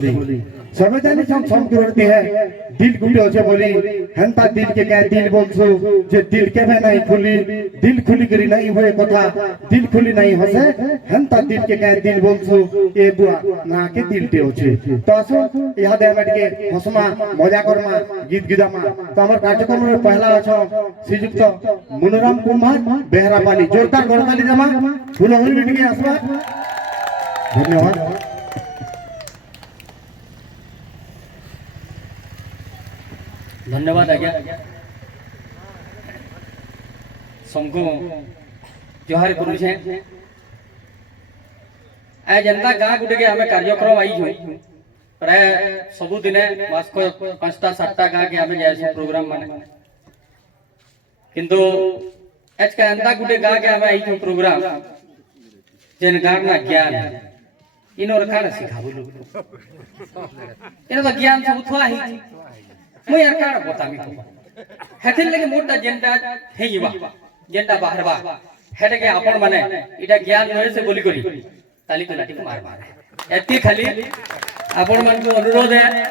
सब जानी हम करते हैं दिल गुटे होचे बोली हंता दिल के क्या दिल बोलसु जे दिल के में नहीं खुली दिल खुली करी नहीं हुए कथा दिल खुली नहीं हसे हंता दिल के क्या दिल बोलसु ए बुआ ना के दिल टे होचे तो आसो यहाँ दे हमें के हसमा मजा करमा गीत गिदामा तो हमारे कार्यक्रम में पहला अच्छा श्रीयुक्त मनोरम कुमार बेहरा पाली जोरदार गणताली जमा फूलहरी बेटी के आसमा धन्यवाद। धन्यवाद आज्ञा सबको जोहार करू छे आ जनता गाँ गुटे के हमें कार्यक्रम आई छु प्राय सबु दिने मास को 5टा 7टा गाँ के हमें जाय प्रोग्राम माने किंतु आज का अंता गुटे गाँ के हमें आई छु प्रोग्राम जेन गाँ ना ज्ञान इनोर काना सिखाबुलु इनो तो ज्ञान सब थुआ ही मुई यार काना बतामी तो हेथिन लगे मोटा जेंटा हेइबा जेंटा बाहरबा हेटे के आपण माने इटा ज्ञान नय से बोली करी ताली तो लाठी को मार मार एती खाली आपण मन को अनुरोध है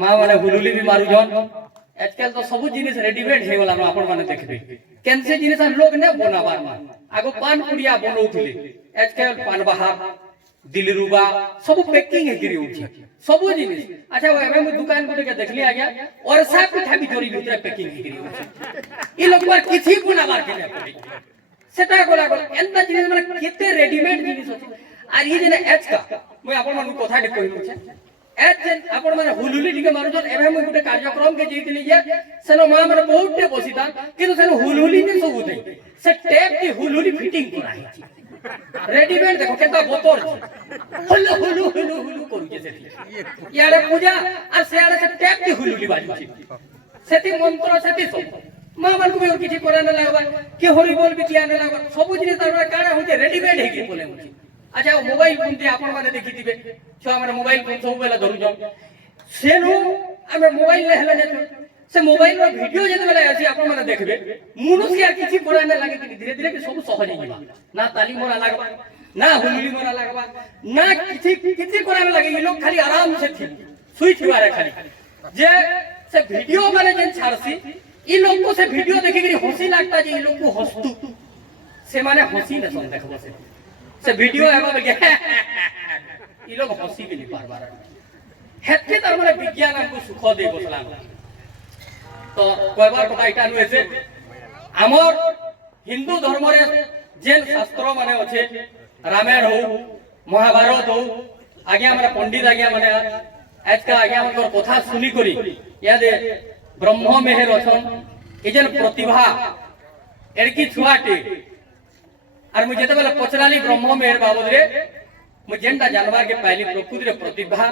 मां माने हुलुली भी मारू जन आजकल तो सब जिनिस रेडीमेड हे वाला न आपण माने देखबे केनसे जिनिस लोग ने बनाबार मान आगो पान पुड़िया बनौथिले आजकल पान बाहर दिलरुबा सब पैकिंग है गिरी उठी सब जिनिस अच्छा एबे मु दुकान गुटे के देखली आ गया और सब पिठा भी जोरी भीतर पैकिंग है गिरी उठी ई लोग बार किछि गुनाबार के ने पड़ी सेटा गोला गोला एंता जिनिस माने केते रेडीमेड जिनिस होची आर ई जेने एच का मु आपण मन कथा डे कहिनु छे एच जेन आपण माने हुलुली टिके मारुजन एबे मु गुटे कार्यक्रम के जीतली जे सेनो मा माने बहुत टे बसिता किनु सेनो हुलुली ने सब उदै से टेप की हुलुली फिटिंग कराई छी रेडीमेड देखो केता बोतोर हुलु हुलु हुलु हुलु करू के सेठी यारे पूजा आ सेआरे से टेप की हुलुली बाजू छी सेठी मंत्र सेठी सब मां मन को भी किछि करे न लागबा के हरि बोल भी दिया न लागबा सब जिनिस तार काना होते रेडीमेड हे के बोले मुछि अच्छा मोबाइल फोन ते आपण माने देखि दिबे छुआ माने मोबाइल फोन सब बेला धरु जम सेनु हमें मोबाइल ले हले ने से मोबाइल रो वीडियो जेते बेला आसी आपण माने देखबे मनुष्य यार किछि करे न लागे कि धीरे धीरे के सब सहज हिबा ना ताली मोरा लागबा ना हुलुली मोरा लागबा ना किछि किछि करे न लागे ई लोग खाली आराम से थी सुई थिबारे खाली जे से वीडियो माने जेन छाड़सी ई लोग को से वीडियो देखि के हंसी लागता जे ई लोग को हंसतु से माने हंसी न सुन देखबो से वीडियो एबा लगे ई लोग हंसी भी नहीं पार बार हेते तार माने विज्ञान हमको सुख दे बसला तो कहबार कथा इटा नु एसे हमर हिंदू धर्म रे जेन शास्त्र माने अछि रामायण हो महाभारत हो आगे हमरा पंडित आगे माने आज का आगे हमर कथा सुनी करी या दे ब्रह्म मेहर अछन ए जेन प्रतिभा एड़की छुआटे आर मु जेते बेला पचराली ब्रह्म मेहर बाबद रे मु जेनटा जानवर के पहली प्रकृति रे प्रतिभा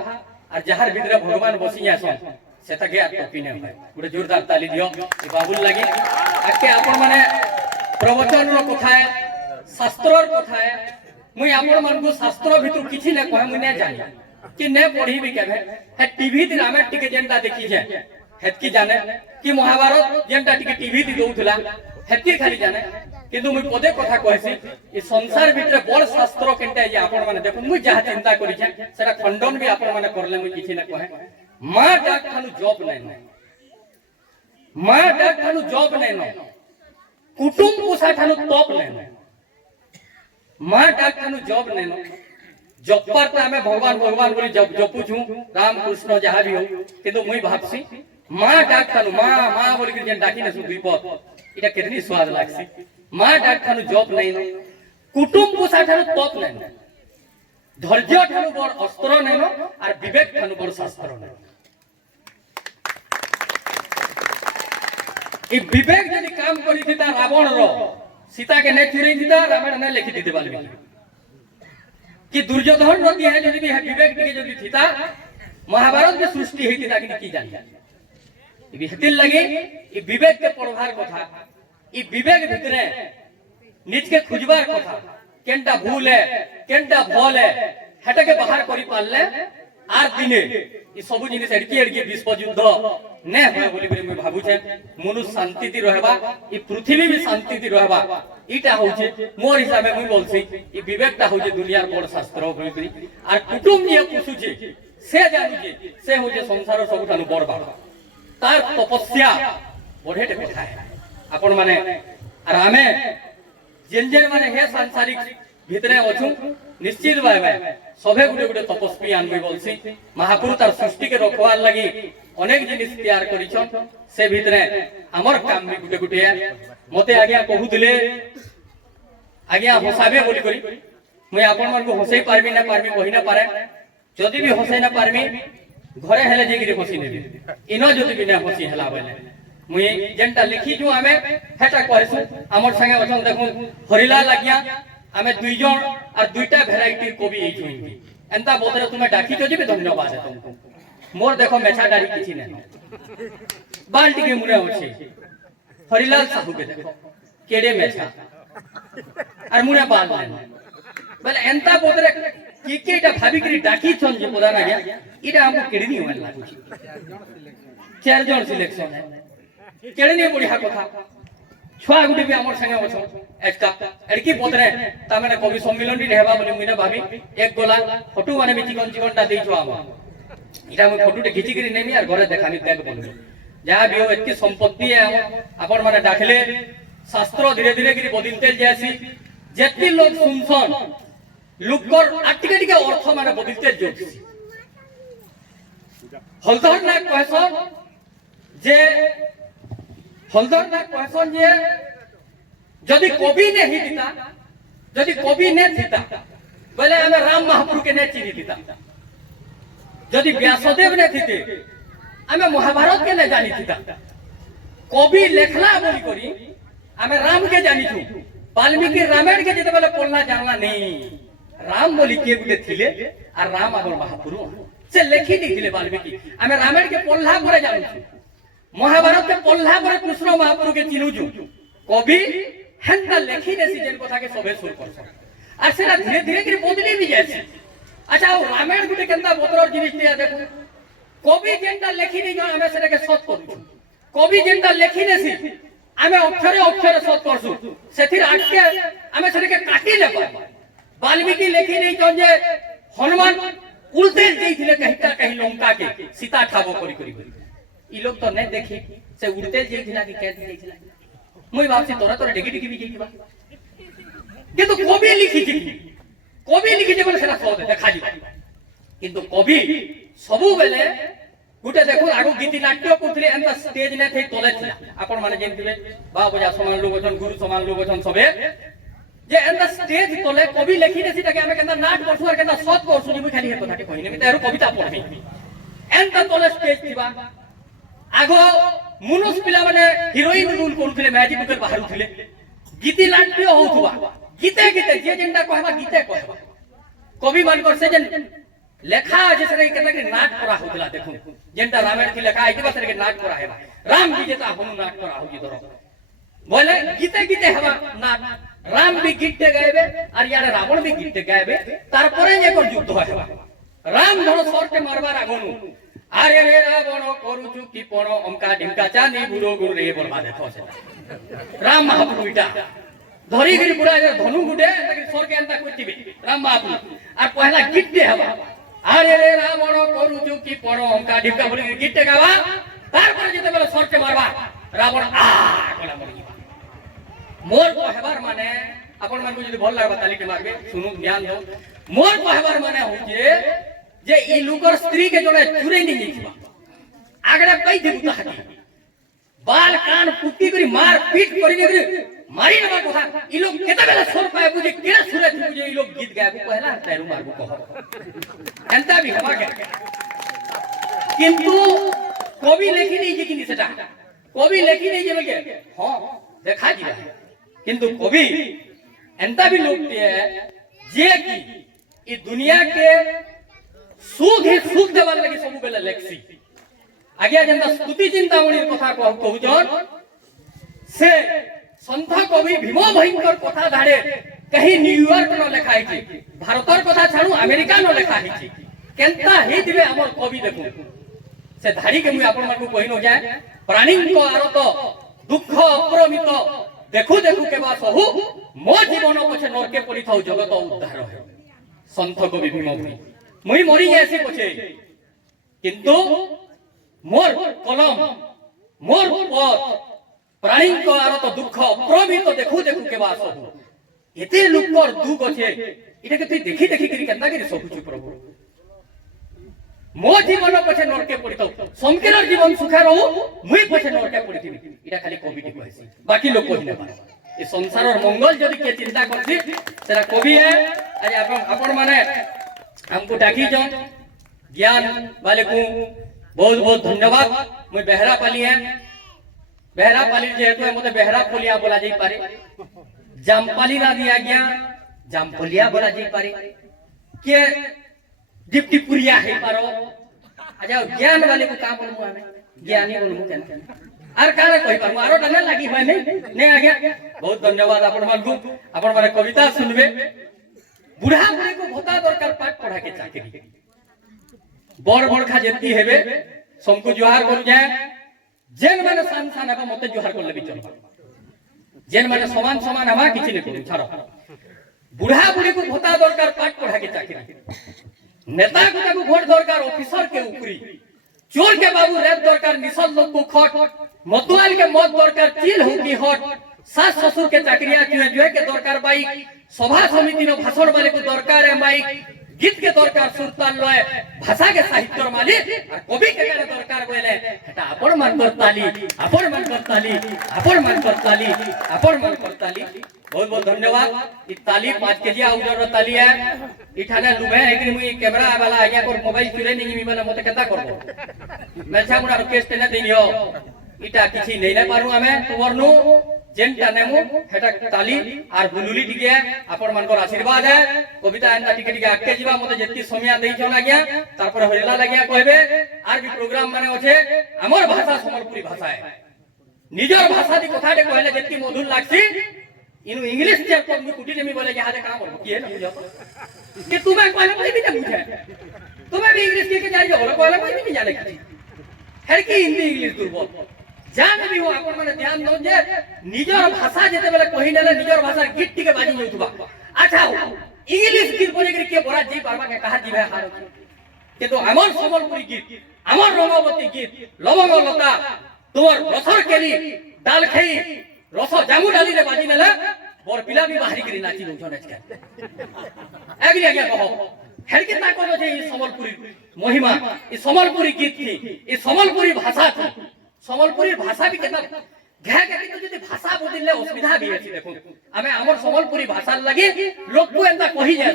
आर जहार भीतर भगवान बसी आसन सेता के टॉपी ने भाई गुडे जोरदार ताली दियो ए बाबुल लागि आके आपण माने प्रवचन रो कथा है शास्त्र रो कथा है मुई आपण मन को शास्त्र भीतर किछि ने कह मु ने जानि कि ने पढ़ी भी केबे है टीवी दिन हमें टिके जेनटा देखि जे हेतकी जाने कि महाभारत जेनटा टिके टीवी दि दउथला हेतकी खाली जाने किंतु मुई पदे कथा कहसी ए संसार भीतर बड़ शास्त्र केनटा जे आपण माने देखो मुई जहा चिंता करि छै सेटा खंडन भी आपण माने करले मुई किछि ने कहे मां डाक थानु जॉब नै न मां डाक थानु जॉब नै न कुटुंब पोसा थानु टॉप नै न मां डाक थानु जॉब नै न जपर त हमें भगवान भगवान बोली जपु छु राम कृष्ण जहा भी हो किंतु मुई भाबसी मां डाक थानु मां मां बोली के जेन डाकी न सु विपद इटा केतनी स्वाद लागसी मां डाक थानु जॉब नै न कुटुंब पोसा थानु टॉप नै न धैर्य थानु बड़ अस्त्र नै न और विवेक थानु बड़ शास्त्र नै ई विवेक यदि काम करी थिता रावण रो सीता के ने चुरी थिता रावण ने लिखि दिते बाल्मीकि कि दुर्योधन रो दिया यदि भी विवेक के यदि थिता महाभारत के सृष्टि हेति ताकि की जानि ई हेतिल लगे ई विवेक के पढ़वार कथा ई विवेक भितरे निज के खुजबार कथा केनटा भूल है केनटा भल है हेटा के बाहर करी पालले आर दिने ई सब जिनिस एडकी एडकी विश्व युद्ध ने होय बोली बोली मैं भाबु छे मनुष्य शांति ती रहबा ई पृथ्वी भी शांति ती रहबा इटा होचे मोर हिसाबे मुई बोलसी ई विवेकटा होचे दुनियार बड़ शास्त्र होई करी आर कुटुंब जे पुछु छे से जानुचे से होचे संसार सबुठानु बड़ बाबा तार तपस्या बढेटे कथा है आपण माने आर आमे जेन जेन माने हे सांसारिक भितरे अछु निश्चित भाबे सभे गुटे गुटे तपस्वी आनबे बोलसी महापुरु तार सृष्टि के रखवार लगी अनेक जिनिस तैयार करिछन से भितरे हमर काम में गुटे गुटे मते आज्ञा कहूतिले आज्ञा हसाबे बोली करी मैं आपण मन को हसई पारबी ना पारबी कहि ना पारे जदि भी हसई ना पारबी घरे हेले जेगिरी हसी नेबी इनो जदि भी ना हसी हेला बेले मुई जेंटा लिखी छु आमे हेटा कहसु हमर संगे अछन देखु हरिलाल आज्ञा आमे दुई जन और दुईटा भेराइटी कवि एई छु इनकी एंता बोतरे तुमे डाकी तो जेबे धन्यवाद है तुमको मोर देखो मेछा डारी किछि नै बाल्टी के मुने अछि हरिलाल साहू के देखो केडे मेछा और मुने बाल बोले एंता बोतरे की एटा भाबी करी डाकी छन जे प्रधान आज्ञा इटा हमको केडे नि होय लागु छी 4 जन सिलेक्शन है केडे नि बढ़िया कथा छुआ गुटे भी हमर संगे अछो एका एडकी बोतरे ता माने कवि सम्मेलन डी हेबा बोली मुने भाबी एक गोला फोटो माने भी चिकन चिकनटा देई छु हम इटा हम फोटो टे खिची करी नेमी और घरे देखानी देख बोलबो जहां भी हो एतकी संपत्ति है आपण माने डाकले शास्त्र धीरे धीरे करी बदलते जायसी जेति लोग सुनसन लोकर आटिके अर्थ माने बदलते जोसी हलधर ना कहसन जे जदि कवि ने ही दिता जदि कवि ने दिता बोले हमें राम महापुरु के ने चिनी दिता जदि व्यासदेव ने दिते हमें महाभारत के ने जानी दिता कवि लेखला बोली करी हमें राम के जानी छु वाल्मीकि रामायण के जते बोले पढ़ना जानला नहीं राम बोली के गुटे थिले और राम हमर महापुरु से लेखि दिथिले वाल्मीकि हमें रामायण के पढ़ला परे जानी छु महाभारत के पढ़ला पर कृष्ण महापुरु के चिनु छु कवि हेंता लेखि ने सीजन कथा के सबे सुर करछ आ सेना धीरे धीरे के बदली भी जाय अच्छा ओ रामायण गुटे केंता बोतरर जिनिस ते देखो कवि जेंता लेखि नै जण हमें सेना के सत करू कवि जेंता लेखि ने सी हमें अक्षरे अक्षरे सत करसु सेथिर आके हमें सेना के काटी ले पाबा वाल्मीकि लेखि नै जण जे हनुमान उल्टे देथिले कहिता कहि लंका के सीता ठाबो करी करी ई लोग तो नहीं देखी से उड़ते जेथिला कि कैद जेथिला मुई भाबसी तोरा तोरा डेगी डेगी भी जेबा किंतु कवि लिखि जे बोले सेना सो देखा जी किंतु कवि सबु बेले गुटे देखो आगो गीति नाट्य करथिले एंता स्टेज ने थे तले थिला आपण माने जेनथिले बा बजा समान लोग अछन गुरु समान लोग अछन सबे जे एंता स्टेज तले कवि लिखि ने सीता के हमें केंता नाट करसु और केंता सत करसु जी मुई खाली हे कथाटी कहिने मी तेरो कविता पढबी एंता तले स्टेज थिबा आगो मुनुस पिला माने हिरोइन रोल करूथिले मैजिक बुकर बाहरुथिले गीति नाट्य होउथुवा गीते गीते जे जेंटा कहबा गीते कहबा कवि मान कर से जेन लेखा जे सरे केता के नाट करा होतला देखो जेंटा रामायण की लेखा आइतबा सरे के नाट करा हेबा राम जी जेता हनु नाट करा होजी दरो बोले गीते गीते हेबा नाट राम भी गीते गायबे और यार रावण भी गीते गायबे तार परे एकर युद्ध हेबा राम धरो सरटे मारबार आगनु अरे रे रावण करूछु की पणो अमका ढिमका चानी बुरो गुरु रे बोलबा देखो से राम महापुरु इटा धरी गिरी बुढ़ा धनु गुडे ताकि सर के अंता कोटिबे राम महापुरु और पहला गीते हवा अरे रे रावण करूछु की पणो अमका ढिमका बोली गीते गावा तार पर जेते बेले सर के मारबा रावण आ कोला मरबा मोर कहबार माने अपन मन को जदी भल लागबा ताली के मारबे सुनु ध्यान दो मोर कहबार माने होजे जे ई लुकर स्त्री के जोड़े चुरे नहीं जीवा आगड़े कई देबुता हटी बाल कान पुट्टी करी मार पीट करी ने मारी न कथा ई लोग केते बेला सोर पाए बुझे के सुरे थी बुझे ई लोग गीत गायबो पहला तेरू मारबो कह एंता भी हवा के किंतु कवि लेखि नहीं जे किनी सेटा कवि लेखि नहीं जे बगे हां देखा जीवा किंतु कवि एंता भी लोग जे की ई दुनिया के सुख ही सुख देवार लगी सब बेला लेक्सी आगे जेंता स्तुति चिंतामणि कथा कहउजन से संत कवि भीम भयंकर कथा धाड़े कहीं न्यूयॉर्क न लिखा है भारतर कथा छाड़ू अमेरिका न लिखा है केंता हे दिबे हमर कवि देखो से धाड़ी के मुई आपन मन को कहिनो जाय प्राणी को आरत दुख अप्रमित देखु देखु के बा सहु मो जीवन पछे नरके पड़ी थाउ जगत उद्धार है संत कवि भीम भई मुई मरी जायसी पछे কিন্তু মোর কলম মোর পথ প্রাণীଙ୍କ আরত দুঃখ প্রমিত দেখু দেখু কেবা সহু এতে লোকর দুঃখ আছে এটাকে তুই দেখি দেখি করি কেনতা করি সহুচু প্রভু মো জীবন পছে নরকে পড়িত সমকের জীবন সুখে রহু মুই পছে নরকে পড়িতিনি এটা খালি কবিটি কইছি বাকি লোক কই না পারে এই সংসারর মঙ্গল যদি কে চিন্তা করছি সেটা কবি है আজ আপন মানে हमको डाकी जो ज्ञान वाले को बहुत बहुत धन्यवाद मैं बेहरा पाली है बेहरा पाली जेहेतु है मुझे बेहरा पोलिया बोला जाई पारे जामपाली ना दिया गया जामपोलिया बोला जाई पारे के डिप्टी पुरिया है पारो अच्छा ज्ञान वाले को काम बोलूं हमें ज्ञानी बोलूं केन आर कारे कहि पारमु आरो डने लागी होय नहीं आ गया बहुत धन्यवाद आपण मान को आपण माने कविता सुनबे बुढ़ा बुढ़ी को भोता दरकार पाठ पढ़ा के चाकरी बड़ बड़ खा जेती हेबे सबको जोहार करू जाए जेन माने सान सान हबा मते जोहार करले भी चलबा जेन माने समान समान हबा किछि ने करू छाड़ो बुढ़ा बुढ़ी को भोता दरकार पाठ पढ़ा के चाकरी नेता को भोट दरकार ऑफिसर के ऊपरी चोर के बाबू रेत दरकार निसल लोग को खट मतवाल के मौत दरकार चील होगी हट सास ससुर के चाकरिया क्यों जो है के दरकार बाइक सभा समिति नो भाषण वाले को दरकार है माइक गीत के दरकार सुरताल लय भाषा के साहित्य मालिक और कवि के केना दरकार बोले एटा आपण मन करताली आपण मन करताली आपण मन करताली आपण मन करताली बहुत बहुत धन्यवाद ई ताली 5 केजी आउजर ताली है इठाने लुबे है कि मुई कैमरा वाला आ गया को मोबाइल चुरे नहीं मी माने मते केता करबो मैं छा मुरा रिक्वेस्ट ने देनियो इटा किछि नै ना पारु हमें तुमरनु जेनटा नेमु हेटा ताली आर बुलुली टिके आपण मानकर आशीर्वाद है कविता एंता टिके टिके आके जीवा मते जेति समय देइ छन आज्ञा तारपर हरिला लागिया कहबे आर भी प्रोग्राम माने होछे हमर भाषा संबलपुरी भाषा है निजर भाषा दी कथाटे कहले जेति मधुर लागसी इनु इंग्लिश जे को मी कुटी नेमी बोले यहां देखा बोल की है ना बुझो कि तुम्हें कहले कोई भी नहीं बुझे तुम्हें भी इंग्लिश के जाई हो कहले कोई भी नहीं जाने की है कि हिंदी इंग्लिश दुर्बल जान भी हो आपण माने ध्यान दो जे निजर भाषा जेते बेले कहि नेले निजर भाषा गीत टिके बाजी होतबा अच्छा इंग्लिश गीत बोले के बड़ा जी बाबा के कहा जीवे हार के तो हमर संबलपुरी गीत हमर रंगवती गीत लवंग लता तोर रसर केली दाल खई रस जामु डाली रे बाजी नेले बर पिला भी बाहरी करी नाची लो छन के एग्री आज्ञा कहो हेड के ता को जे संबलपुरी महिमा ई संबलपुरी गीत थी ई संबलपुरी भाषा थी संबलपुरी भाषा भी केतना घे के किंतु जदी भाषा बदलले असुविधा भी अछि देखो हमें हमर संबलपुरी भाषा लगे लोग को एंता कहि जाय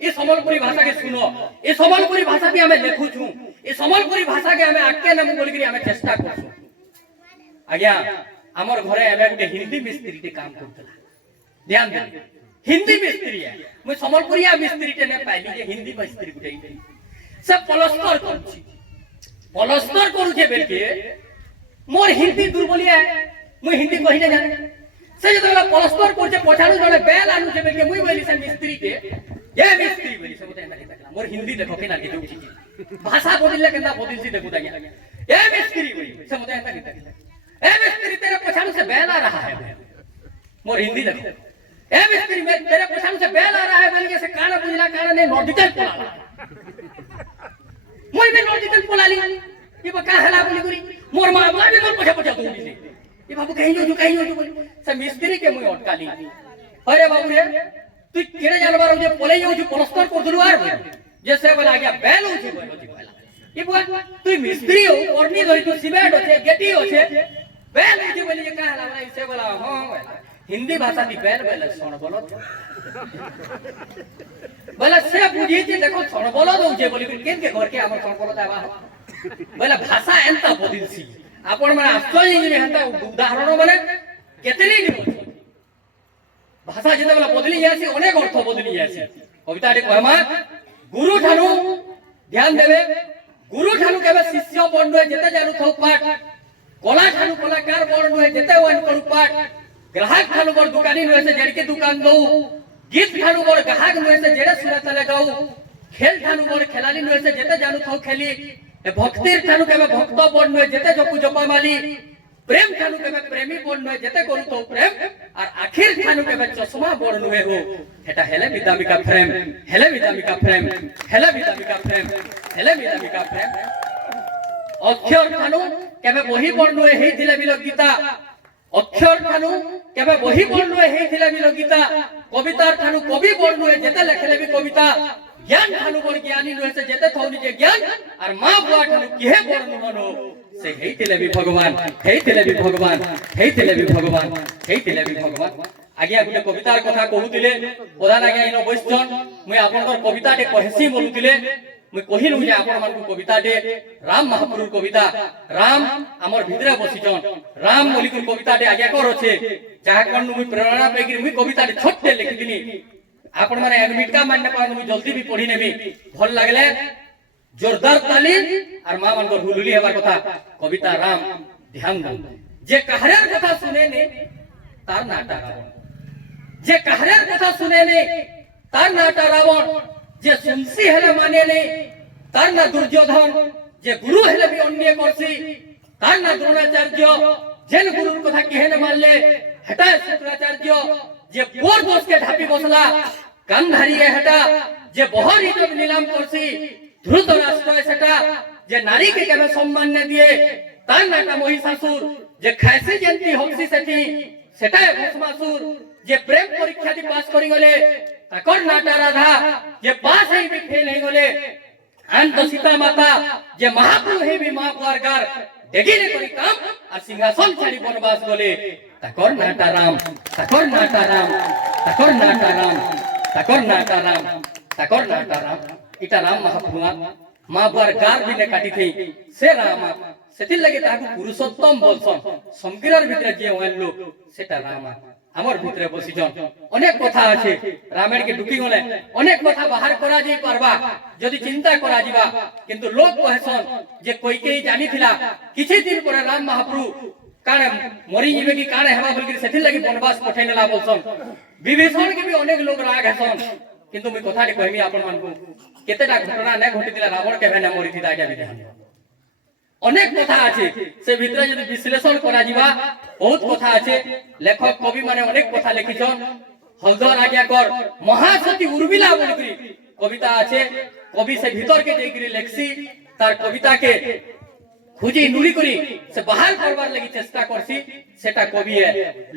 ई संबलपुरी भाषा के सुनो ई संबलपुरी भाषा भी हमें लिखु छु ई संबलपुरी भाषा के हमें आके न बोल करी हमें चेष्टा करछु आज्ञा हमर घरे एबे गुटे हिंदी मिस्त्री के काम करतला ध्यान दे हिंदी मिस्त्री है मैं संबलपुरिया मिस्त्री के ने पाइली जे हिंदी मिस्त्री गुटे सब पलस्तर करू जे बेलके मोर हिंदी दुर्बलिया है मुई हिंदी कहि न जाने से जे तोला पलस्तर करजे पछाडू जने बेल आनु जे बेलके मुई बोली से मिस्त्री के ये मिस्त्री बोली से बता ना मोर हिंदी देखो के ना के जोची भाषा बदलले केना बदलसी देखु तागिया ये मिस्त्री बोली से बता ना के ए मिस्त्री तेरे पछाडू से बेल आ रहा है मोर हिंदी देखो ए मिस्त्री में तेरे पछाडू से बेल आ रहा है बोल के से काना बुझला काना ने लॉजिकल पोला मोई में लॉजिकल पोला ली ये बका हला बोली गुरी मोर मां भी मोर पछा पछा दूली से ये बाबू कहीं जो बोली से मिस्त्री के मुई अटका ली अरे बाबू रे तू केड़े जानवर हो जे पोले जो पलस्तर को दुलवार जैसे बोला गया बेल हो जे बोला ये बुआ तू मिस्त्री हो करनी धरी तू सिमेंट होछे गेटी होछे बेल हो जे बोली जे का हला बोला इसे बोला हां हिंदी भाषा दी बेल सुन बोलो बोला से बुझी जे देखो सुन बोलो दो जे बोली केन के घर के हमर सुन बोलो दावा बोला भाषा एंता बदलसी आपण माने आश्चर्य जे हंता उदाहरण माने केतली नि भाषा जेते बोला बदली जासी अनेक अर्थ बदली जासी कविता रे कहमा गुरु ठानु ध्यान देबे गुरु ठानु केबे शिष्य बन्धु जेते जानु थौ पाठ कला ठानु कलाकार बन्धु जेते वन करू पाठ ग्राहक ठानु बर दुकानी न से जेड़ के दुकान दऊ गीत ठानु बर ग्राहक न से जेड़े सुरा चले गाऊ खेल ठानु बर खिलाड़ी न से जेते जानु थौ खेली भक्तिर ठानु केबे भक्त बन्धु जेते जपु जपा माली प्रेम ठानु केबे प्रेमी बोल नुहे जेते करू तो प्रेम और आखिर ठानु केबे चश्मा बोल नुहे हो हेटा हेले विदामिका प्रेम हेले विदामिका प्रेम हेले विदामिका प्रेम हेले विदामिका प्रेम अक्षर ठानु केबे बही बोल नुहे हे थिले बिलो गीता अक्षर ठानु केबे बही बोल नुहे हे थिले बिलो गीता कविता ठानु कवि बोल नुहे जेते लेखले भी कविता ज्ञान ठानु बोल ज्ञानी नुहे से जेते थौनी जे ज्ञान और मां बुआ ठानु किहे बोल नुहनो से हेतिले भी भगवान हेतिले भी भगवान हेतिले भी भगवान हेतिले भी भगवान आगे गुटे कवितार कथा कहूतिले प्रधान आगे इनो बसजन मुई आपनकर कविताटे कहसी बोलुतिले मुई कहिलु जे आपन मानकु कविताटे राम महापुरुर कविता राम हमर भितरे बसिजन राम बोलिकुर कविताटे आगे कर अछि जाहा कोन मुई प्रेरणा पेगिर मुई कविताटे छोटे लिखि दिनी आपन माने एक मिनट का मानने पान मुई जल्दी भी पढी नेबी भल लागले जोरदार ताली और मां मन को हुलुली हेबार कथा कविता राम ध्यान दो जे कहरेर कथा सुने ने तार नाटा रावण जे कहरेर कथा सुने ने तार नाटा रावण जे सुनसी हेले माने ने तार ना दुर्योधन जे गुरु हेले भी अन्य करसी तार ना द्रोणाचार्य जेन गुरुर कथा केहे ने मानले हटाए शुक्राचार्य जे पोर दोष के ढापी बसला गांधारी हटा जे बहर इजत नीलाम करसी धृतराष्ट्र सेटा जे नारी के केबे सम्मान ने दिए तार नाटा महिषासुर जे खायसी जंती हंसी सेठी सेटा भस्मासुर जे प्रेम परीक्षा दी पास करी गले ताकर नाटा राधा जे पास है भी फेल है गले अंत सीता माता जे महाप्रभु है भी महापुरगार देगिने करी काम और सिंहासन छाड़ी वनवास गले ताकर नाटा राम ताकर नाटा राम ताकर नाटा राम ताकर नाटा राम ताकर नाटा राम इटा राम महाप्रभु मां बुआर गार भी ने काटी थी से राम सेति लगे ताकू पुरुषोत्तम बोलसन संकीरर भितरे जे होन लोग सेटा राम हमर भितरे बसिजन अनेक कथा আছে रामायण के ढुकी गले अनेक कथा बाहर करा जाई परबा जदी चिंता करा जीवा किंतु लोग कहसन जे कोई के जानी थिला किछि दिन पर राम महाप्रभु काने मरी जीवे की काने हेबा बोलके सेति लगे वनवास पठैनेला बोलसन विभीषण के भी अनेक लोग राग हसन किंतु मैं कथा कहमी आपन मान को केतेटा घटना ने घटितिला रावण के भेने मरि थिता आइटा विधान अनेक कथा আছে से भितरे যদি বিশ্লেষণ করা যাবা বহুত কথা আছে লেখক কবি মানে অনেক কথা লিখিছন হলধর আজ্ঞাকর মহাসতী উর্মিলা বলি কবিতা আছে কবি সে ভিতর के দেইকরি লেখছি তার কবিতাকে খুঁজি নুড়ি করি সে বাহার করবার লাগি চেষ্টা করছি সেটা কবি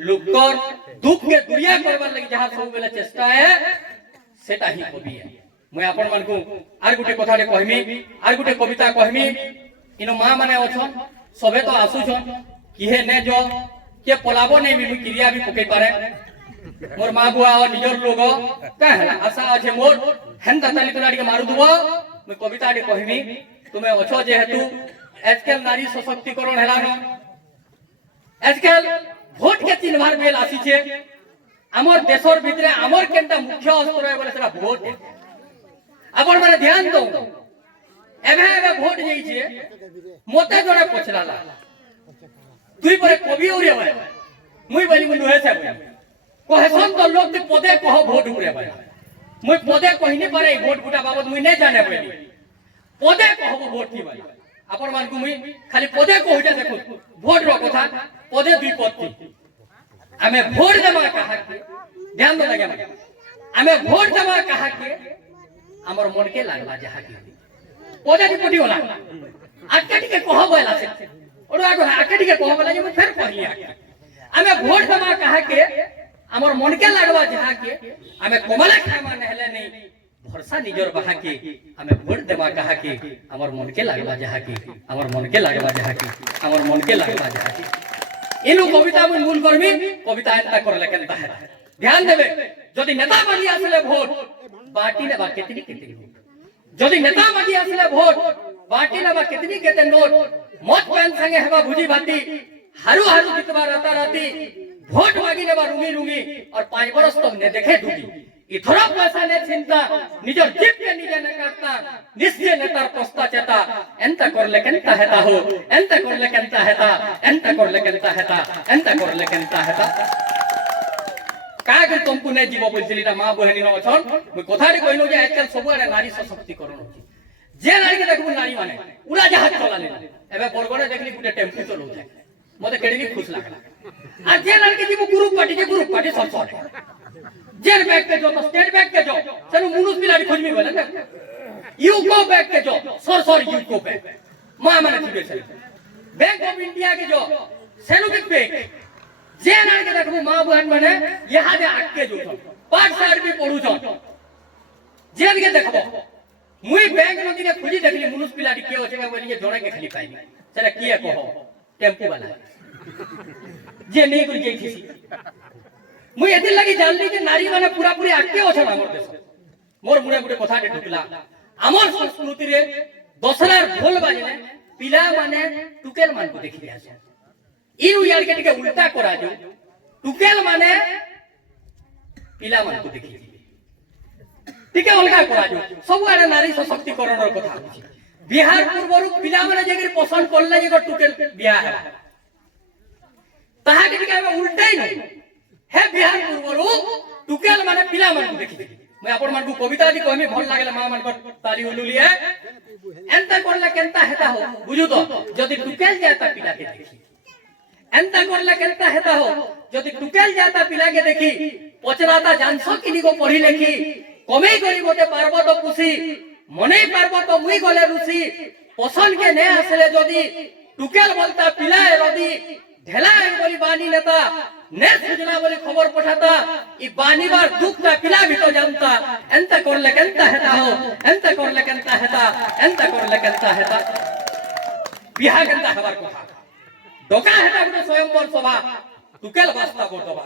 লোকর দুঃখকে দুনিয়া করবার লাগি যাহা সব বেলা চেষ্টা সেটা হি কবি মই আপন মানকু আর গুটে কথাটে কহিমি আর গুটে কবিতা কহিমি इनो मां माने अछन सबे तो आसुछन किहे ने जो के पलाबो नै भी क्रिया भी पकई पारे मोर मां बुआ और निजर लोग कहला आशा আছে मोर हेंता ताली तोलाडी के मारु दबो मैं कविता रे कहिमी तुमे अछो जे हेतु आजकल नारी सशक्तिकरण हेलानो आजकल भोट के चिन्हवार बेल आसी छे हमर देशर भितरे हमर केनटा मुख्य अस्त्र है बोले सेटा भोट अपन माने ध्यान दो एबे एबे भोट जई छे मोते जोड़े पछलाला तुई परे कवि उरे भाई मुई बली मुनु है से कहसन तो लोग ते पदे कह भोट उरे भाई मुई पदे कहिनी पारे भोट गुटा बाबत मुई नै जाने पड़ी पदे कहबो भोट की भाई अपन मान को मुई खाली पदे कहूटा देखो भोट रो कथा पदे दुई पद थी हमें भोट देमा कहा के ध्यान दो लगे हमें भोट देमा कहा के हमर मन के लागला जहा के पदे दी पटी होला आकेटी के कह बोला से ओडा को आकेटी के कह बोला जे मैं फिर कहिया हमें भोट देमा कहा के हमर मन के लागवा जहा के हमें कमला खाए माने हेले नहीं भरसा निजर बहा के हमें भोट देमा कहा के हमर मन के लागवा जहा के हमर मन के लागवा जहा के हमर मन के लागवा जहा के इनु कविता में मूल करमी कविता एता करले केनता है ध्यान देबे जदि नेता बनी आसले भोट बाटी ने बा केतनी केतनी जदि नेता बनी आसले भोट बाटी ने बा केतनी केते नोट मत पेन संगे हेबा भुजी भाती हारू हारू जितबा राता राती भोट मागी ने बा रुंगी रुंगी और 5 बरस तो ने देखे दुगी इथरा पैसा ने चिंता निजर जीप के निजे न करता निश्चय नेतार पस्ता चेता एंता करले केनता हेता हो एंता करले केनता हेता एंता करले केनता हेता एंता करले केनता हेता कागे तुमको ने जीव बोलছিলিটা মা বহেনি ন অছন মই কথাটি কইলো যে আজকাল সবুয়ারে নারী সশক্তিকরণ হচ্ছে যে নারী কে দেখবো নারী মানে উড়া জাহাজ চলালে এবে বরগড়ে দেখলি গুটে টেম্পো চলউছে मते केडी खुश लागला आ जे लड़के जी ग्रुप पार्टी सब सॉर्ट जेल बैक के जो तो स्टेट बैक के जो सनु मुनुस बिलाडी खोजमी बोले ना यूको बैक के जो सर यूको बैक मा माने थिबे से बैंक ऑफ इंडिया के जो सनु बिग बैंक जे लड़के देखबो मा बहन माने यहां दे आके जो पाठ साइड भी पढु छ जेल के देखबो मुई बैंक नो दिने खुजी देखली मुनुस बिलाडी के होचे बोली ये जोड़े के खाली पाई चला किए कहो टेम्पो वाला जे नहीं गुरी गई थी मुई एते लगी जानली जे नारी माने पूरा पूरी आके होछ हमर देश मोर मुने गुटे कथा टे ढुकला हमर संस्कृति रे दसरार ढोल बाजले पिला माने टुकेल मान को देखि आछे इनु यार के टिके उल्टा करा जो टुकेल माने पिला मान को देखि टिके उल्टा करा जो सब आडे नारी सशक्तिकरण रो कथा होछि बिहार पूर्वरु पिला माने जेगिर पसंद करले जे टुकेल बियाह है ताहा के टिके उल्टा ही नहीं हे बिहार पूर्वरु टुकेल माने पिला मान को देखि मैं आपण मान को कविता दी कहमी भल लागले मा मान को ताली उलुली है एंता करले केनता हेता हो बुझु तो जदी टुकेल जाता पिला के देखि एंता करले केनता हेता हो जदी टुकेल जाता पिला के देखि पचराता जानसो किनी को पढी लेखी कमे करी मते पार्वत पुसी मने पार्वत मुई गले रुसी पसंद के ने आसले जदी टुकेल बोलता पिला रदी ढेला बोली बानी नेता ने सुजना बोली खबर पठाता ई बानी बार दुखता पिला भी तो जानता एंता करले केनता हेता हो एंता करले केनता हेता एंता करले केनता हेता बिहा केनता हबार कथा डोका हेता गुटे स्वयंवर सभा टुकेल वास्ता बोल दबा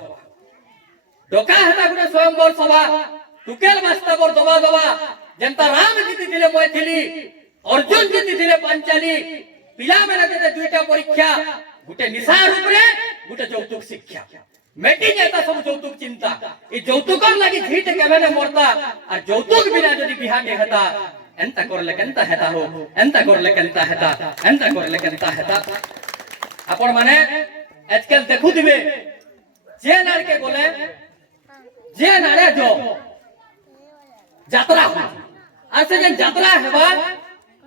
डोका हेता गुटे स्वयंवर सभा टुकेल वास्ता बोल दबा दबा जनता राम जीती दिले मैथिली अर्जुन जीती दिले पांचाली पिला माने देते दुईटा परीक्षा गुटे निशा रूप रे गुटे यौतुक शिक्षा मेटी जेता सब यौतुक चिंता ई यौतुकर लागि झीट केबेने मरता आ यौतुक बिना जदी बिहा के हेता एंता करले केनता हेता हो एंता करले केनता हेता एंता करले केनता हेता आपण माने आजकल देखु दिबे जे लड़के बोले जे नारे जो यात्रा हो आसे जे यात्रा हेबा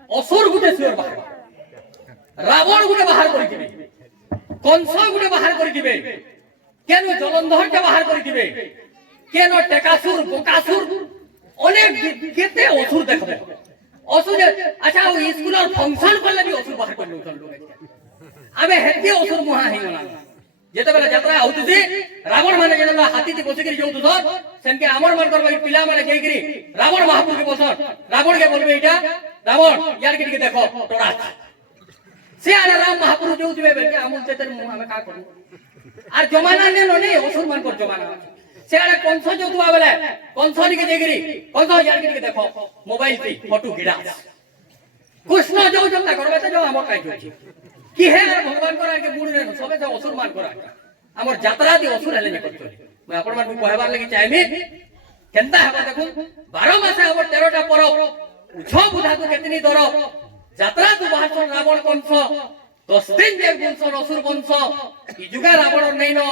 असुर गुटे सिर बाहर रावण गुटे बाहर करि दिबे कंस गुटे बाहर करि दिबे केनो जलंधर के बाहर करि दिबे केनो टेकासुर बोकासुर अनेक केते असुर देखबे असुर अच्छा ओ स्कूल और फंक्शन करले भी असुर बाहर करले लोग आबे हेते असुर मुहा हे गला जेते बेला यात्रा होतुसी रावण माने जेला हाथी ती बसि करी जोतु सर सेनके हमर मन करबा पिला माने जई करी रावण महापुर के बसन रावण के बोलबे इटा रावण यार के देखो टोरा से आने राम महापुर जो दिबे बेके हमन ते तर मुहा में का करू আর জমানা নে ননে অসুর মান কর জমানা সে আরে কনস जो तू आबले कनस निके देगिरी कनस यार के देखो मोबाइल पे फोटो गिरा कृष्ण जो जंता करबे त जो हमर काई जोछि কি হে আর ভগবান করার के মুড় নে সবে যে অসুর মান করা हमर যাত্রা দি অসুর হেলে নে করছলি মই আপন মান কইবার লাগি চাইমি কেনতা হেবা দেখু 12 মাসে हमर 13টা পরব উছ বুঝা তো কেতনি দর যাত্রা তু বাহার রাবণ কনস 10 दिन जे वंश असुर वंश ई जुगा रावण नहीं नो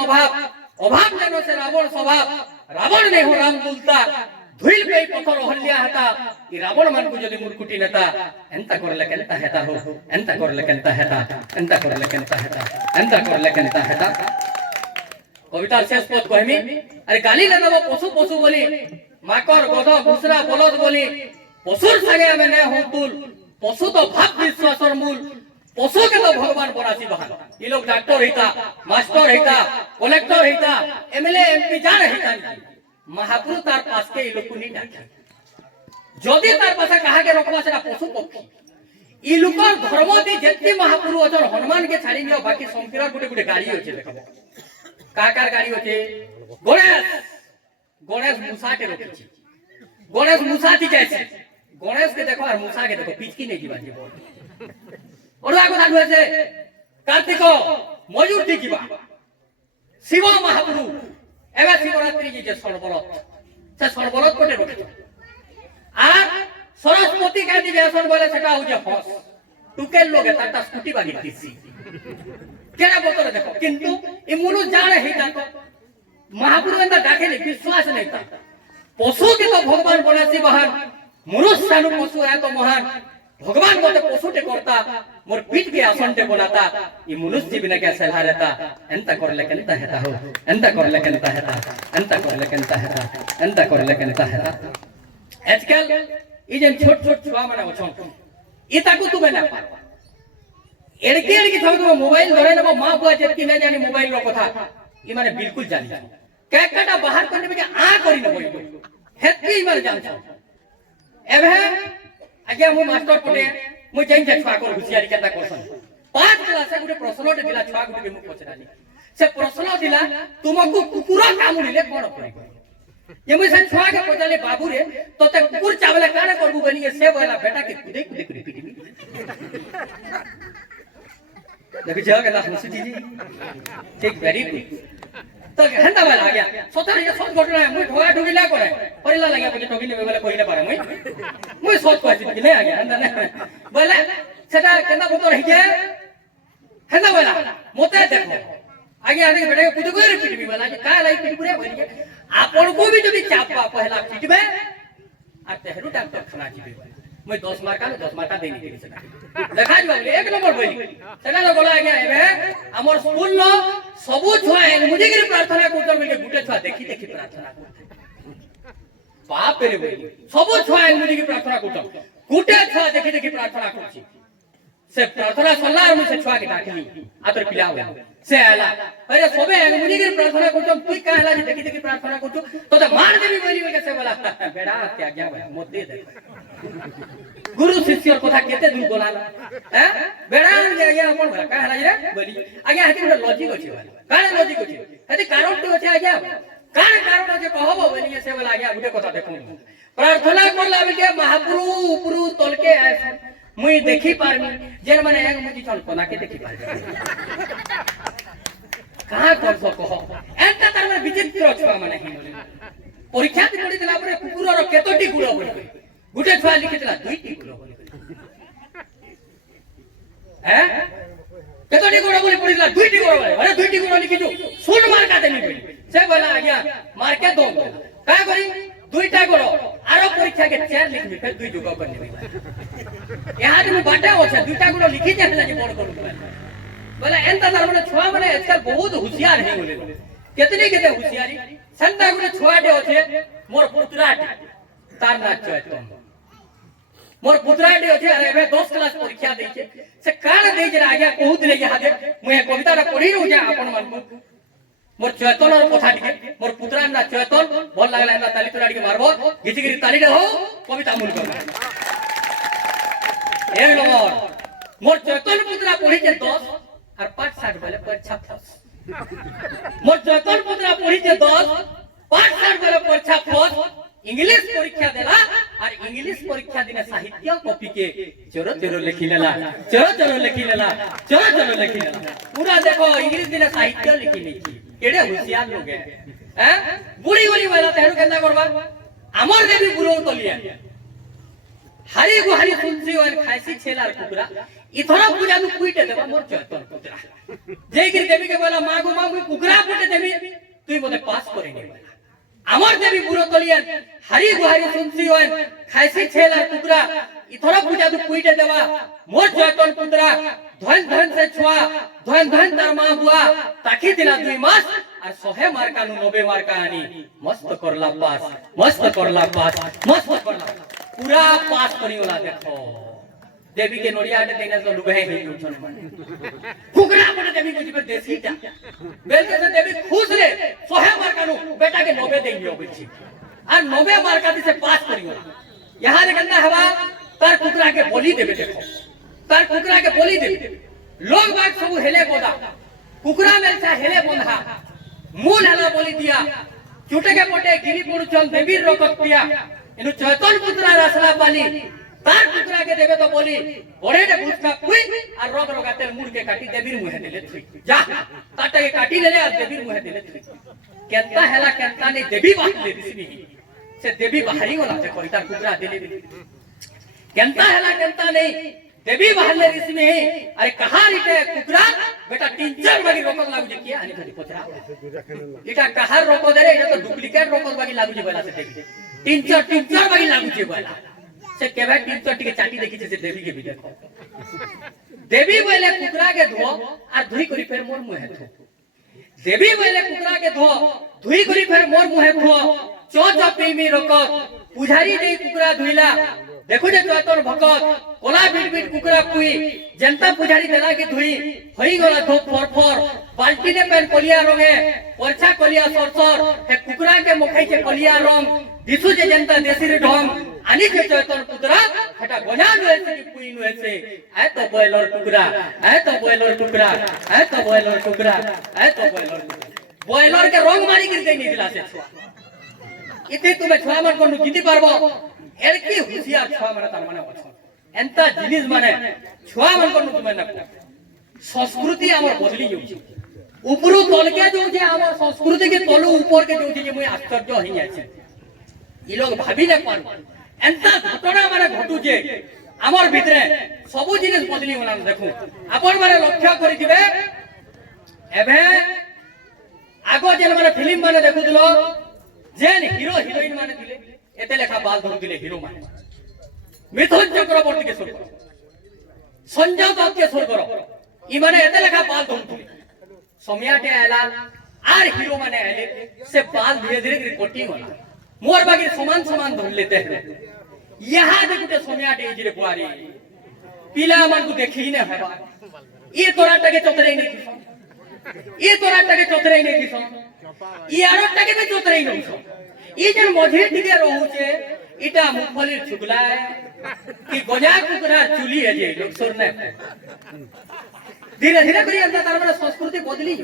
अभाव जनो से रावण स्वभाव रावण नहीं हो राम दुलता धुइल पे पत्थर हल्लिया हता ई रावण मन को जदी मुरकुटी नेता एंता करले केनता हेता हो एंता करले केनता हेता एंता करले केनता हेता एंता करले केनता हेता कविता शेष पद कहमी अरे गाली न दबो पशु पशु बोली माकर गध घुसरा बलद बोली पशुर संगे हमें ने हो तुल पशु तो भाव विश्वासर मूल पशु के तो भगवान बनासी बहान ये लोग डॉक्टर हेता मास्टर हेता कलेक्टर हेता एमएलए एमपी जान हेता महापुरु तार पास के ये लोग को नहीं डाके जदी तार पास कहा के रखबा सेटा पशु पक्षी ई लोकर धर्म दे जेति महापुरु अचर हनुमान के छाड़ी दियो बाकी संकीर्ण गुटे गुटे गाड़ी होचे देखबो काकार गाड़ी होचे गणेश मूसा के रखी गणेश मूसा थी जैसे गणेश के देखो और मूसा के देखो पिचकी नहीं जीवा जीवो ओडा কথা কইছে কার্তিক ময়ূর দিকিবা শিব মহাপুরু এবা শিবরাত্রি যে সর্বরত সে সর্বরত কোটে রখিত আর সরস্বতী গান্ধী বেসন বলে সেটা হচ্ছে হস টুকেল লোকে তারটা স্কুটি বাগি দিছি কেনা বতরে দেখো কিন্তু এই মুলু জানে হেতা তো মহাপুরু এন্তা ডাকেনি বিশ্বাস নেই তা পশু কে তো ভগবান বলেছি মহান মনুষ্য পশু এত মহান भगवान मते पशुटे करता मोर पीठ के आसनटे बनाता ये मनुष्य बिना के सलाह रहता एंता करले केनता हेता हो एंता करले केनता हेता एंता करले केनता हेता एंता करले केनता हेता आजकल ई जे छोट छोट छुआ माने अछन इता को तू बना पा एड़के एड़के थाउ तो मोबाइल धरे न मां बुआ जेतकी न जानी मोबाइल रो कथा ई माने बिल्कुल जानी कैकटा बाहर करने में आ करी न होई हेतकी माने जान छ एबे आज्ञा मु मास्टर पटे मु जाइन जा छुआ को हुसियारी केता करसन 5 क्लास से गुटे प्रश्नटे दिला छुआ गुटे मु पचरानी से प्रश्न दिला तुमको कुकुरा कामुड़िले कोन करे ये मुझे छुआ के पचाले बाबू रे तो ते कुकुर चावला काने करबू बनी से बोला बेटा के कुदे कुदे कुदे पीटी देखि जग ना हंसी जी ठीक वेरी गुड तो हंदा वाला आ गया सोता ये सोच घटना है मुई ठोगा ठोगी ला करे परिला लगे पके ठोगी ने बोले कोई ना पारे मुई सोच को कि नहीं आ गया हंदा ने बोले सेटा केना बोतो रही के हंदा वाला मोते देखो आगे आने बेटा कुदे को रिपीट भी वाला का लाई पीट पुरे भरी आपन को भी जदी चापा पहला पीटबे आ तेहरू डॉक्टर खाना जीबे मैं 10 मार्का देनी के सेटा देखा जो एक नंबर बोली सेटा तो बोला गया एबे हमर स्कूल नो सबु छुआ मुझे के प्रार्थना करतर में गुटे छुआ देखी देखी प्रार्थना करते बाप रे बोली सबु छुआ मुझे के प्रार्थना करतर गुटे छुआ देखी देखी प्रार्थना करछि से प्रार्थना सल्ला और मुझे छुआ के डाकली आतर पिला हो से आला अरे सबे मुझे के प्रार्थना करतो तू कहला जे देखी देखी प्रार्थना करतो तो ते मार देबी बोली के से बोला बेड़ा क्या गया मत दे दे गुरु शिष्यर कथा केते दिन बोलाला हैं बेड़ान के आगे अपन भला का हला रे बोली आगे हती गोटे लॉजिक अछि काने लॉजिक अछि हती कारण तो अछि आगे काने कारण अछि कहबो बोली से बोला आगे गुटे कथा देखु प्रार्थना करला बेटे महाप्रभु उपरु तलके आए मुई देखि पारमी जेन माने एक मुजी चल कोना के देखि पारमी कहां करसो कह एंता तार में विचित्र छुआ माने ही परीक्षा ती पड़ी दिला परे कुकुर रो केतोटी गुड़ बोली गुटे छुआ लिखितला दुईटी गुड़ बोली हैं केतोटी गुड़ बोली पड़िला दुईटी गुड़ बोली अरे दुईटी गुड़ लिखिजो सुन मार का देनी बोली से बोला आज्ञा मार के दो का करी दुईटा गुड़ आरो परीक्षा के चार लिखबी फिर दुई जुगा कर लेबी यहां में बाटा होछे दुईटा गुड़ लिखि जाहला जे बड़ करू बोला एंता तार माने छुआ माने आजकल बहुत होशियार है बोले केतनी केते होशियारी संता गुटे छुआटे होछे मोर पुत्राटे तार ना चैतन मोर पुत्राटे होछे अरे बे 10 क्लास परीक्षा दै छे से कान दै जे आज्ञा कहू दिले यहां दे मुए कविताटा पढ़ी रहू जा अपन मन को मोर चैतन और कथा दिके मोर पुत्रा ना चैतन भल लागला हमरा ताली तोराडी के मारबो घिचगिरी ताली दे हो कविता मूल कर ए नंबर मोर चैतन पुत्रा पढ़ी जे 10 और 5 बोले परीक्षा फस मोर चैतन पुत्रा पढ़ी जे 10 5 बोले परीक्षा फस इंग्लिश परीक्षा देला और इंग्लिश परीक्षा दिने साहित्य कॉपी के चोरो चोरो लिखि लेला चोरो चोरो लिखि लेला चोरो चोरो लिखि लेला पूरा देखो इंग्लिश दिने साहित्य लिखि नहीं केड़े होशियार लोग हैं बुढ़ी वाली वाला तेहरु केंदा करबा हमर देवी बुरो तलिया हारी गुहारी सुनसी और खाइसी छेलार कुकरा इथरा पूजा तू कुइटे देबा मोर चैतन कुकरा जे गिर देवी के बोला मागो मागो कुकरा पुटे देवी तुई मते पास करे नहीं बोला हमर देवी बुरो तलिया हारी गुहारी सुनसी और खाइसी छेलार कुकरा इथरा पूजा तू कुइटे देबा मोर चैतन कुकरा धन धन से छुआ धन धन तार मां बुआ ताकी दिला 2 मास और 100 मार्का नु 90 मार्का आनी मस्त करला पास मस्त करला पूरा पास करी वाला देखो देवी के नोड़िया आटे देने तो लुबे है उठन कुकरा पड़े देवी को जीवे देसीटा बेल के से देवी खुश रे 100 मार्का नु बेटा के 90 देइयो बिछि और 90 मार्का से पास करी वाला यहां रे गंदा हवा तार कुकरा के बोली देबे देखो तार कुकरा के बोली देबे लोग बात सब हेले बोदा कुकरा में से हेले बोंधा मूल हला बोली दिया चुटे के पोटे गिरी पुर चल देवी रोकत पिया इनु चैतन पुत्रा रसला पाली तार पुत्रा के देबे तो बोली बड़े ने भूसका कुई और रोग रोगा तेल मुड़ के काटी देवी मुहे देले थी जा काटे के काटी ले और देवी मुहे देले थी केता हला केता ने देवी बात दे दिसनी से देवी बाहरी वाला से कोई तार कुकरा देले केता हला केता नहीं देवी बाहरले रिसमे अरे कहां रिटे कुकरा बेटा 3-4 बागी रोकन लागु जे किया आनी खाली पोचरा इटा कहां रोको दे रे इटा तो डुप्लीकेट रोकन बागी लागु जे बोला से देवी 3-4 बागी लागु जे बोला से केबे टीम तो टिके चाटी देखि से देवी के भी देखो देवी बोले कुकरा के धो आ धुई करी फेर मोर मुहे धो देवी बोले कुकरा के धो धुई करी फेर मोर मुहे धो चो चो पीमी रोकत पुजारी जे कुकरा धुइला देखो जे चोतन भगत कोला बीट बीट कुकरा पुई जनता पुजारी देला के धुई होई गला धो फोर फोर बाल्टी ने पेन कोलिया रंगे परछा कोलिया सरसर हे कुकरा के मुखै के कोलिया रंग दिसु जे जनता देसी रे ढंग आनी के चोतन कुकरा हटा गोजा नुए से पुई नुए से आ तो बॉयलर कुकरा आ तो बॉयलर कुकरा आ तो बॉयलर कुकरा आ तो बॉयलर के रंग मारी गिर गई निकला से छुआ इते तुम्हें छुआ मन कोन जीती पारबो एड़की हुसियार छुआ माने तार माने अछन एंता जिनिस माने छुआ मन कोन तुम्हें न संस्कृति हमर बदली जाउछि उपरु तलके जो जे हमर संस्कृति के तलु ऊपर के जो जे मुई आश्चर्य हई आछि ई लोग भाबी न पान एंता घटना माने घटु जे हमर भितरे सब जिनिस बदली होला देखो आपण माने लक्ष्य करि दिबे एबे आगो जेन माने फिल्म माने देखुदलो जेन हीरो हिरोइन माने दिले एते लेखा बाल धरु दिले हीरो माने मिथुन चक्रवर्ती के सुर करो संजय दत्त के सुर करो ई माने एते लेखा बाल धरु दिले सोमियाटे आला आर हीरो माने आले से बाल धीरे धीरे कटिंग होला मोर बाकी समान समान धर लेते हैं यहां देखते सोमियाटे इजरे बुआरी पीला मन को देखी ने हवा ये तोरा टके चोतरे नहीं थी ये तोरा टके चोतरे नहीं थी ई आरो टके में चोतरे नहीं थी ई जन मझे टिके रहू छे इटा मुखफली छुगला कि गोजा कुकरा चुली है जे लोग सुरने धीरे धीरे करी अंत तार माने संस्कृति बदली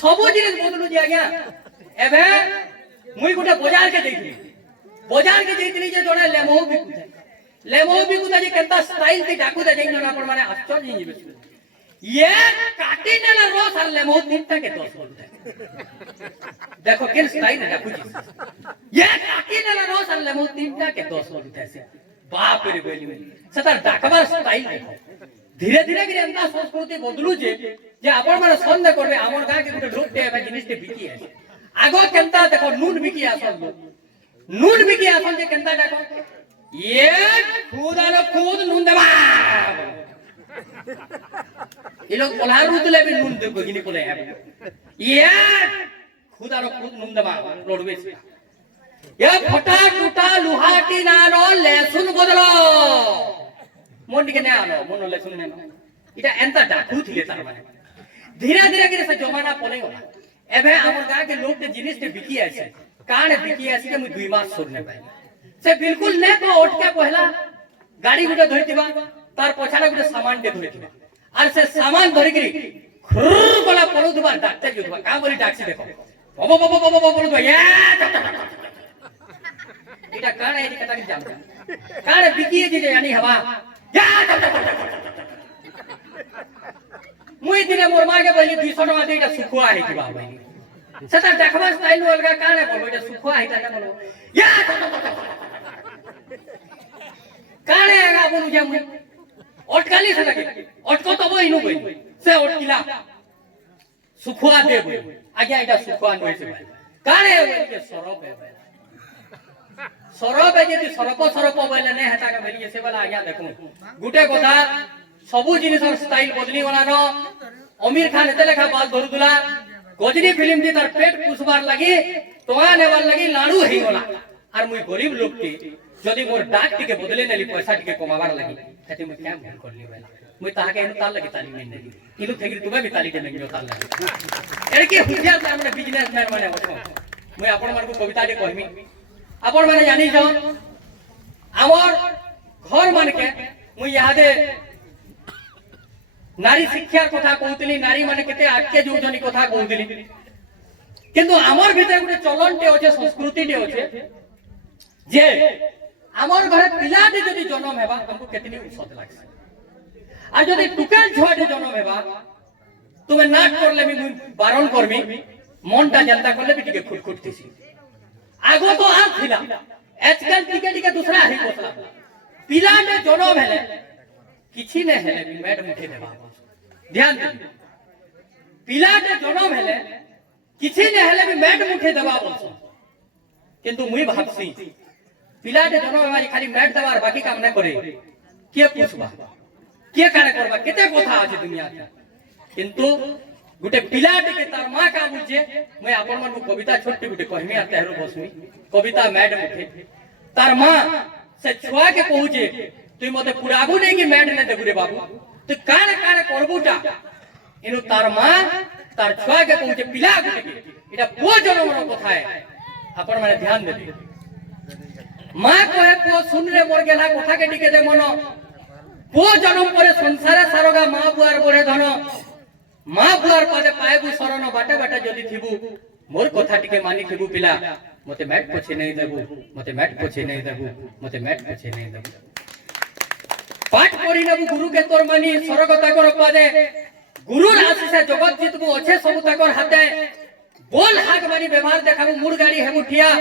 सब जिनिस बदलु जे आज्ञा एबे मुई गुटे बाजार के देखली जे जोड़े लेमो बिकुता जे केंता स्टाइल ते डाकू दे जइन आपण माने आश्चर्य ही बेस ये काटी नेला रोस और लेमो तीनटा के 10 बोलते देखो किन स्टाइल डाकू जी ये काटी नेला रोस और लेमो तीनटा के 10 बोलते से बाप रे बेली में सतर डाकबार स्टाइल देखो धीरे धीरे कि एंता संस्कृति बदलु जे आपण माने संदेह करबे हमर गां के गुटे लोक ते जिनिस ते बिकी है आगो केंता देखो नून बिकी आसन जे केंता डाको ये खुदानो खुद नून देबा ये लोग पोलार रुतले भी नून देबो किनी पोले ये खुदानो खुद नून देबा लोडबे ये फटा टूटा लुहाटी नानो लेसुन बदलो मोंडी के ने आलो मोनो लेसुन ने इटा एंता डाकू थिले तार माने धीरे धीरे के से जमाना पोले होला एबे हमर गां के लोग के जिनिस ते बिकी आछे काने बिकी आछे के मुई 2 मास सुरने पाई से बिल्कुल ने तो उठ के पहला गाड़ी गुटे धरितिबा तार पछाना गुटे सामान के धरितिबा आर से सामान धरि करी खुर बोला पळुदबा डाक्टर जुदबा का बोली डाक्सी देखो बब बब बब बब बोलदबा ये इटा काने एदी कता के जाम काने बिकी जे यानी हवा या मुई दिने मोर मागे बोली 200 टका देटा सुखुआ हेतिबा भाई सता देखबा स्टाइल अलगा काने बोलबो एटा सुखुआ हेता ने बोलो या काने आगा बोलु जे मुई अटकाली से लगे अटको तो बोई नु बोई से अटकिला सुखुआ दे बोई आगे एटा सुखुआ नय से काने बोली के सरब है जे सरप बोले ने हेता के बोली से वाला आगे देखो गुटे कथा सबु जिनिसर स्टाइल बदली गला न आमिर खान एते लेखा बाल धरुदुला गजनी फिल्म दी तार पेट पुसबार लागि टोआ नेबार लागि लाडू हेई गला आर मुई गरीब लोग के जदी मोर डाक टिके बदले नेली पैसा टिके कमाबार लागि हेते मुई क्या भूल करली बेला मुई ताहा के ताल लागि ताली नहीं नेली इनु थेगिर तुबे भी ताली दे नहीं ताल लागि एरे के हुजिया तार माने बिजनेसमैन माने बठो मुई आपण मन को कविता दे कहमी आपण माने जानी जो हमर घर मन के मुई यहाँ दे नारी शिक्षार कथा कहतली नारी माने केते आके जोजनी कथा कहतली किंतु हमर भीतर गुटे चलनटे होचे संस्कृतिटे होचे जे हमर घरे पिलाटे जदी जन्म हेबा हमको केतनी उत्सत लागसे आ जदी टुकेल छुआटे जन्म हेबा तुमे नाट करले मी बारण करमी मनटा जनता करले भी टिके खुटखुट थिसी आगो तो आ थिला आजकल टिके टिके दूसरा ही बसला पिलाटे जन्म हेले किछि ने हेले भी मैड मुठे देबा ध्यान दे पिलाटे जन्म हेले किछि ने हेले भी मैड मुठे देबा बोलसो किंतु मुई भाबसी ପିଲାଟେ ଜନ୍ମ ହେବା ଖାଲି ମ୍ୟାଟ ଦେବାର ବାକି କାମ ନାଇଁ करे କିଏ ପୁଷବା କିଏ କାଣା କରବା କେତେ କଥା ଅଛି ଦୁନିଆରେ କିନ୍ତୁ गुटे पिलाटे के तार मां का बुझे मैं आपन मन को कविता छोटी गुटे कहमी आ तेहरो बसमी कविता मैडम उठे तार मां से छुआ के कहूजे तू मते पुराबू नहीं कि मैड ने देबू रे बाबू तू काने काने करबूटा इनु तार मां तार छुआ के कहूजे पिला गुटे के इटा पो जनमर कथा है आपन माने ध्यान देबे मां कहे पो सुन रे मोर गेला कथा के टिके दे मन पो जनम परे संसार सारोगा मां बुआर बड़े धन मां बुआर पादे पाएबू शरण बाटे बाटे जदी थिबू मोर कथा टिके मानी थिबू पिला मते मैट पछे नहीं देबू मते मैट पछे नहीं देबू मते मैट पछे नहीं देबू पाठ पढ़ी नेबू गुरु के तोर मानी स्वर्ग ताकर पादे गुरु आशीष जगत जितबू अच्छे सब ताकर हाथे बोल हाक मानी व्यवहार देखाबू मुड़ गाड़ी हेबू ठिया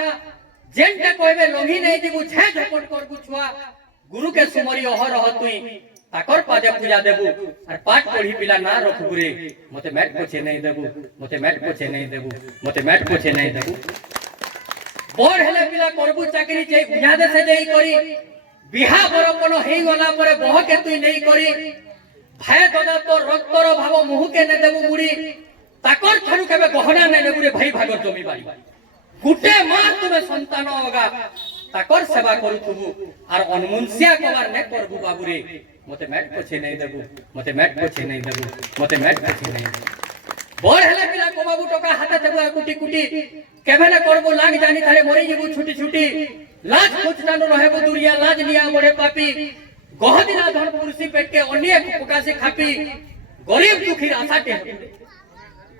जेंटे कहबे लंघी नहीं दिबू छे झपट करबू छुआ गुरु के सुमरी अहर तुई ताकर पादे पूजा देबू और पाठ पढ़ी पिला ना रखबू रे मते मैट पछे नहीं देबू मते मैट पछे नहीं देबू मते मैट पछे नहीं देबू बोर हेले पिला करबू चाकरी जे बुझा दे से देई करी बिहा बरपन हेई गला परे बह के तुई नहीं करी भाई दादा तो रक्तर भाव मुह के ने देबू मुड़ी ताकर थारु केबे गहना ने लेबू रे भाई भागर जमी बारी गुटे मां तुमे संतान होगा ताकर सेवा करूथबू और अनमुनसिया कबार ने करबू बाबू रे मते मैट पछे नहीं देबू मते मैट पछे नहीं देबू मते मैट पछे नहीं देबू बोर हेले पिला को बाबू टका हाथे देबू कुटी कुटी केबे ने करबू लाग जानी थारे मरी जीबू छुटी छुटी लाज खोजनानो रहेबू दुरिया लाज लिया बड़े पापी गहदिना धन कुर्सी पेट के अन्य पकासी खापी गरीब दुखीर आशाटे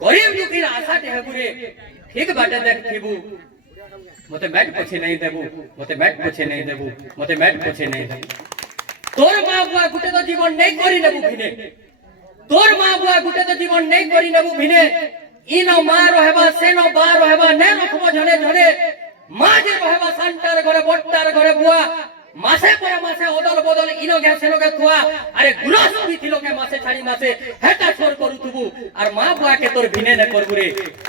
गरीब दुखीर आशाटे हेबू रे ठीक बाटे देख थिबू मते मैट पछे नहीं देबू मते मैट पछे नहीं देबू मते मैट पछे नहीं देबू तोर मां बुआ गुटे तो जीवन नहीं करी नेबू भिने तोर मां बुआ गुटे तो जीवन नहीं करी नेबू भिने इनो मां रहबा सेनो बा रहबा ने रखबो झने झने मां जे रहबा संतार घरे बट्टार घरे बुआ मासे पर मासे ओदल बदल इनो गे सेनो गे तुआ अरे गुरस भी थिलो के मासे छाड़ी मासे हेटा छोर करूथबू और मां बुआ के तोर भिने ने करबू रे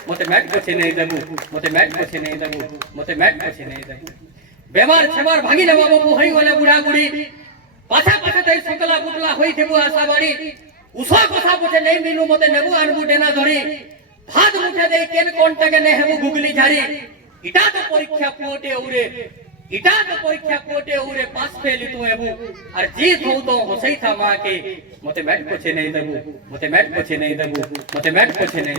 मते मैट पछे नहीं देबू मते मैट पछे नहीं देबू मते मैट पछे नहीं देबू बेमार छमार भागी लेबा बाबू हई गले बुढ़ा बुढ़ी पाछा पाछा तई सकला बुटला होई थिबू आशा बाड़ी उसा कथा पछे नहीं मिलू मते नेबू आनबू डेना धरी भात मुठे देई केन कोनटा के ने हेबू गुगली झारी इटा तो परीक्षा पोटे उरे इटा तो परीक्षा पोटे उरे पास फेली तू हेबू और जीत हो तो होसई था मां के मते मैट पछे नहीं देबू मते मैट पछे नहीं देबू मते मैट पछे नहीं